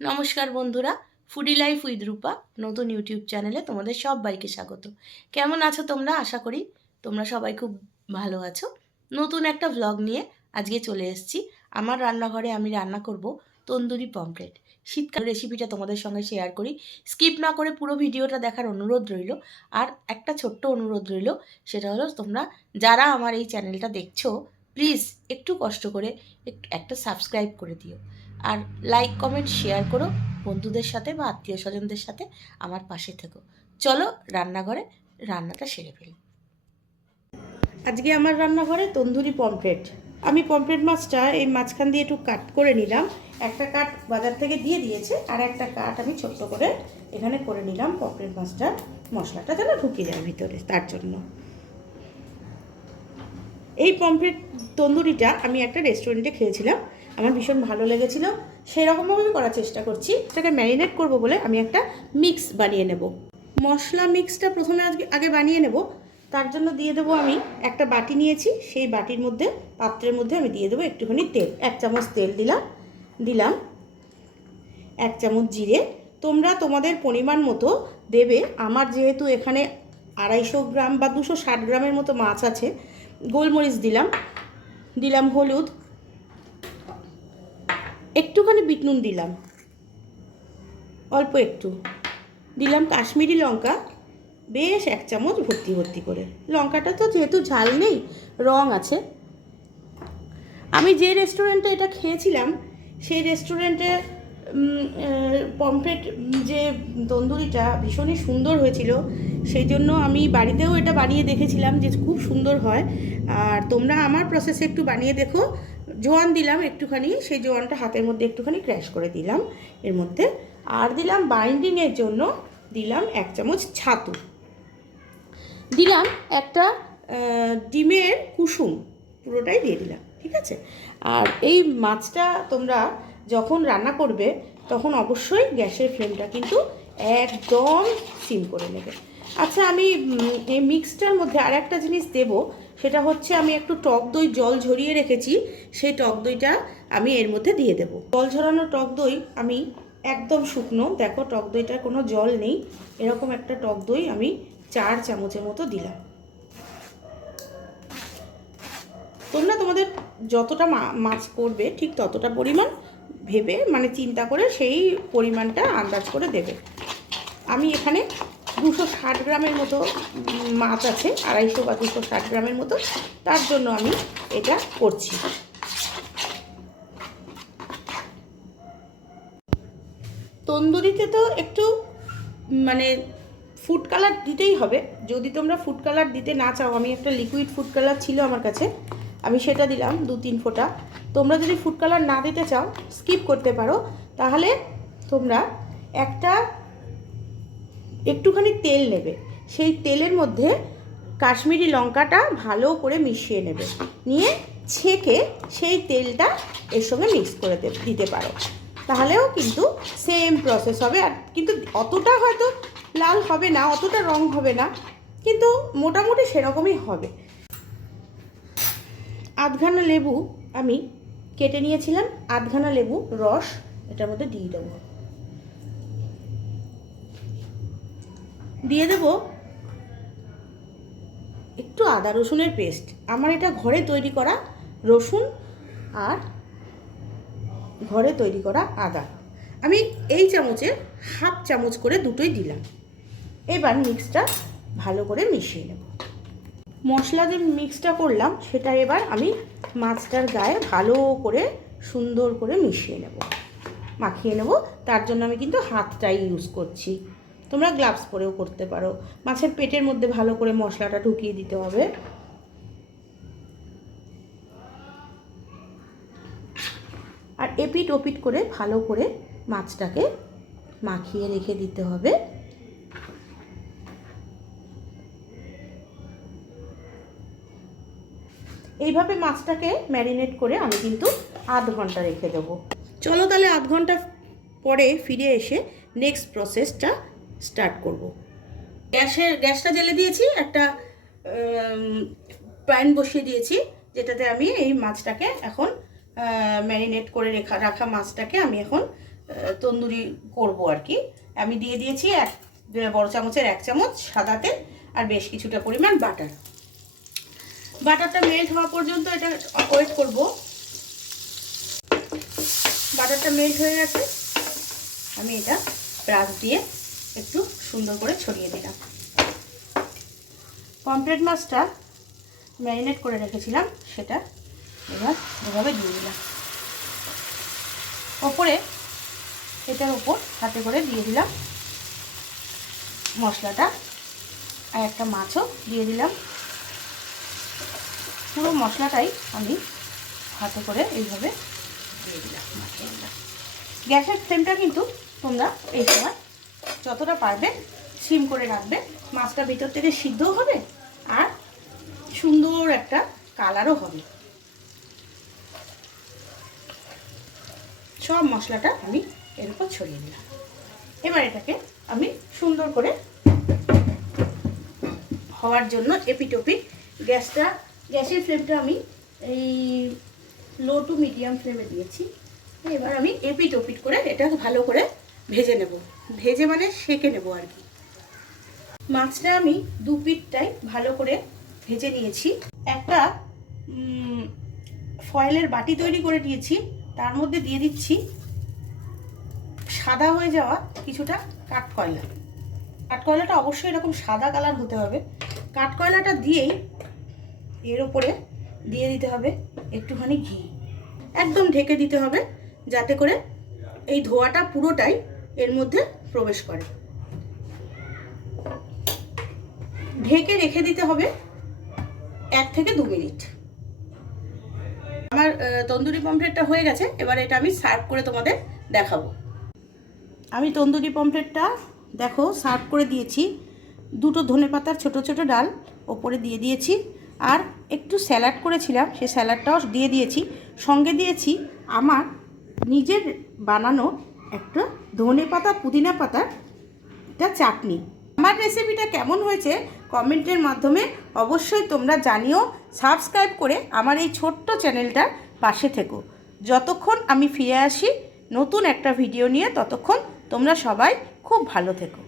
নমস্কার বন্ধুরা, foodie life with রূপা নতুন ইউটিউব চ্যানেলে তোমাদের সবাইকে স্বাগত। কেমন আছো তোমরা? আশা করি তোমরা সবাই খুব ভালো আছো। নতুন একটা ভ্লগ নিয়ে আজকে চলে এসেছি। আমার রান্নাঘরে আমি রান্না করব তন্দুরি পমফ্রেট। শীতকাল রেসিপিটা তোমাদের সঙ্গে শেয়ার করি। স্কিপ না করে পুরো ভিডিওটা দেখার অনুরোধ রইল। আর একটা ছোট্ট অনুরোধ রইল, সেটা হলো তোমরা যারা আমার এই চ্যানেলটা দেখছো, প্লিজ একটু কষ্ট করে একটা সাবস্ক্রাইব করে দিও। আর লাইক কমেন্ট শেয়ার করো বন্ধুদের সাথে বা আত্মীয় স্বজনদের সাথে। আমার পাশে থেকো। চলো রান্নাঘরে রান্নাটা সেরে ফেলি। আজকে আমার রান্নাঘরে তন্দুরি পমফ্রেট। আমি পমফ্রেট মাছটা এই মাঝখান দিয়ে একটু কাট করে নিলাম। একটা কাট বাজার থেকে দিয়ে দিয়েছে, আর একটা কাট আমি ছোট্ট করে এখানে করে নিলাম। পমফ্রেট মাছটা মশলাটা যেন ঢুকে যায় ভিতরে, তার জন্য। এই পমফ্রেট তন্দুরিটা আমি একটা রেস্টুরেন্টে খেয়েছিলাম, আমার ভীষণ ভালো লেগেছিল। সেই রকমভাবে আমি করার চেষ্টা করছি। এটাকে ম্যারিনেট করব বলে আমি একটা মিক্স বানিয়ে নেব। মশলা মিক্সটা প্রথমে আগে বানিয়ে নেব। তার জন্য দিয়ে দেবো, আমি একটা বাটি নিয়েছি, সেই বাটির মধ্যে পাত্রের মধ্যে আমি দিয়ে দেবো একটুখানি তেল। 1 চামচ তেল দিলাম 1 চামচ জিরে। তোমরা তোমাদের পরিমাণ মতো দেবে। আমার যেহেতু এখানে 250 গ্রাম বা 260 গ্রামের মতো মাছ আছে। গোলমরিচ দিলাম হলুদ, একটুখানি বিট নুন দিলাম, অল্প একটু দিলাম কাশ্মীরি লঙ্কা, বেশ 1 চামচ ভর্তি করে। লঙ্কাটা তো যেহেতু ঝাল নেই, রং আছে। আমি যে রেস্টুরেন্টে এটা খেয়েছিলাম, সেই রেস্টুরেন্টে পমফ্রেট যে তন্দুরিটা ভীষণই সুন্দর হয়েছিল। সেই জন্য আমি বাড়িতেও এটা বানিয়ে দেখেছিলাম যে খুব সুন্দর হয়। আর তোমরা আমার প্রসেসে একটু বানিয়ে দেখো। জোয়ান দিলাম একটুখানি, সেই জোয়ানটা হাতের মধ্যে একটুখানি ক্র্যাশ করে দিলাম এর মধ্যে। আর দিলাম বাইন্ডিংয়ের জন্য দিলাম 1 চামচ ছাতু, দিলাম একটা ডিমের কুসুম, পুরোটাই দিয়ে দিলাম। ঠিক আছে। আর এই মাছটা তোমরা যখন রান্না করবে তখন অবশ্যই গ্যাসের ফ্লেমটা কিন্তু একদম সিম করে নেবে। আচ্ছা, আমি এই মিক্সটার মধ্যে আর একটা জিনিস দেব, সেটা হচ্ছে আমি একটু টক দই জল ঝরিয়ে রেখেছি, সেই টক দইটা আমি এর মধ্যে দিয়ে দেব। জল ঝরানো টক দই আমি একদম শুকনো, দেখো টক দইটার কোনো জল নেই, এরকম একটা টক দই আমি 4 চামচের মতো দিলাম। তোমরা তোমাদের যতটা মাছ করবে ঠিক ততটা পরিমাণ ভেবে, মানে চিন্তা করে সেই পরিমাণটা আন্দাজ করে দেবে। আমি এখানে 260 গ্রামের মতো মাছ আছে, 250 বা 260 গ্রামের মতো, তার জন্য আমি এটা করছি। তন্দুরিতে তো একটু মানে ফুড কালার দিতেই হবে। যদি তোমরা ফুড কালার দিতে না চাও, আমি একটা লিকুইড ফুড কালার ছিল আমার কাছে, আমি সেটা দিলাম 2-3 ফোঁটা। তোমরা যদি ফুড কালার না দিতে চাও স্কিপ করতে পারো। তাহলে তোমরা একটুখানি তেল নেবে, সেই তেলের মধ্যে কাশ্মীরি লঙ্কাটা ভালো করে মিশিয়ে নেবে, নিয়ে ছেঁকে সেই তেলটা এর সঙ্গে মিক্স করে দিতে পারো। তাহলেও কিন্তু সেম প্রসেস হবে। আর কিন্তু অতটা হয়তো লাল হবে না, অতটা রং হবে না, কিন্তু মোটামুটি সেরকমই হবে। আধখানা লেবু আমি কেটে নিয়েছিলাম, আধখানা লেবু রস এটার মধ্যে দিয়ে দেবো একটু আদা রসুনের পেস্ট। আমার এটা ঘরে তৈরি করা রসুন আর ঘরে তৈরি করা আদা, আমি এই চামচে 1/2 চামচ করে দুটোই দিলাম। এবার মিক্সটা ভালো করে মিশিয়ে নেব। মশলা যে মিক্সটা করলাম সেটা এবার আমি মাছটার গায়ে ভালো করে সুন্দর করে মাখিয়ে নেব। তার জন্য আমি কিন্তু হাতটাই ইউজ করছি, তোমরা গ্লাভস পরেও করতে পারো। মাছের পেটের মধ্যে ভালো করে মশলাটা ঢুকিয়ে দিতে হবে। আর এপিট ওপিট করে ভালো করে মাছটাকে মাখিয়ে রেখে দিতে হবে। এইভাবে মাছটাকে ম্যারিনেট করে আমি কিন্তু আধ ঘন্টা রেখে দেবো। চলো তাহলে আধ ঘন্টা পরে ফিরে এসে নেক্সট প্রসেসটা স্টার্ট করব। গ্যাসটা জ্বেলে দিয়েছি, একটা প্যান বসিয়ে দিয়েছি, যেটাতে আমি এই মাছটাকে এখন ম্যারিনেট করে রাখা মাছটাকে আমি এখন তন্দুরি করব আর কি। আমি দিয়ে দিয়েছি এক বড় চামচের 1 চামচ সাদা তেল আর বেশ কিছুটা পরিমাণ বাটার। বাটারটা মেল্ট হওয়া পর্যন্ত এটা ওয়েট করব। বাটারটা মেল্ট হয়ে গেছে, আমি এটা ব্রাশ দিয়ে একটু সুন্দর করে ছড়িয়ে দিলাম। পমফ্রেট মাছটা ম্যারিনেট করে রেখেছিলাম সেটা এবার এভাবে দিয়ে দিলাম। ওপরে এটার উপর হাতে করে দিয়ে দিলাম মশলাটা, আর একটা মাছও দিয়ে দিলাম। পুরো মশলাটাই আমি হাতে করে এইভাবে দিয়ে দিলাম, মাখিয়ে দিলাম। গ্যাসের ফ্লেমটা কিন্তু তোমরা এই সময় যতটা পারবে সিম করে রাখবে। মাছটা ভিতর থেকে সিদ্ধও হবে আর সুন্দর একটা কালারও হবে। সব মশলাটা আমি এর উপর ছড়িয়ে দিলাম। এবার এটাকে আমি সুন্দর করে হওয়ার জন্য এপিটোপিট গ্যাসের ফ্লেমটা আমি এই লো টু মিডিয়াম ফ্লেমে দিয়েছি। এবার আমি এপিটোপিট করে এটা ভালো করে ভেজে নেব। ভেজে মানে সেঁকে নেব আর কি। মাছটা আমি দু পিঠটাই ভালো করে ভেজে নিয়েছি। একটা ফয়েলের বাটি তৈরি করে নিয়েছি, তার মধ্যে দিয়ে দিচ্ছি সাদা হয়ে যাওয়া কিছুটা কাঠকয়লা। কাঠকয়লাটা অবশ্যই এরকম সাদা কালার হতে হবে। কাঠকয়লাটা দিয়েই এর উপরে দিয়ে দিতে হবে একটুখানি ঘি। একদম ঢেকে দিতে হবে যাতে করে এই ধোঁয়াটা পুরোটাই এর মধ্যে প্রবেশ করে। ঢেকে রেখে দিতে হবে 1 থেকে 2 মিনিট। আমার তন্দুরি পমফ্রেটটা হয়ে গেছে। এবার এটা আমি সার্ভ করে তোমাদের দেখাবো। আমি তন্দুরি পমফ্রেটটা দেখো সার্ভ করে দিয়েছি। 2টো ধনেপাতার ছোট ছোট ডাল ওপরে দিয়ে দিয়েছি, আর একটু স্যালাড করেছিলাম সেই স্যালাডটাও দিয়ে দিয়েছি। সঙ্গে দিয়েছি আমার নিজের বানানো একটা ধনেপাতা পুদিনা পাতার একটা চাটনি। আমার রেসিপিটা কেমন হয়েছে কমেন্টের মাধ্যমে অবশ্যই তোমরা জানিও। সাবস্ক্রাইব করে আমার এই ছোট্ট চ্যানেলটার পাশে থেকো। যতক্ষণ আমি ফিরে আসি নতুন একটা ভিডিও নিয়ে, ততক্ষণ তোমরা সবাই খুব ভালো থেকো।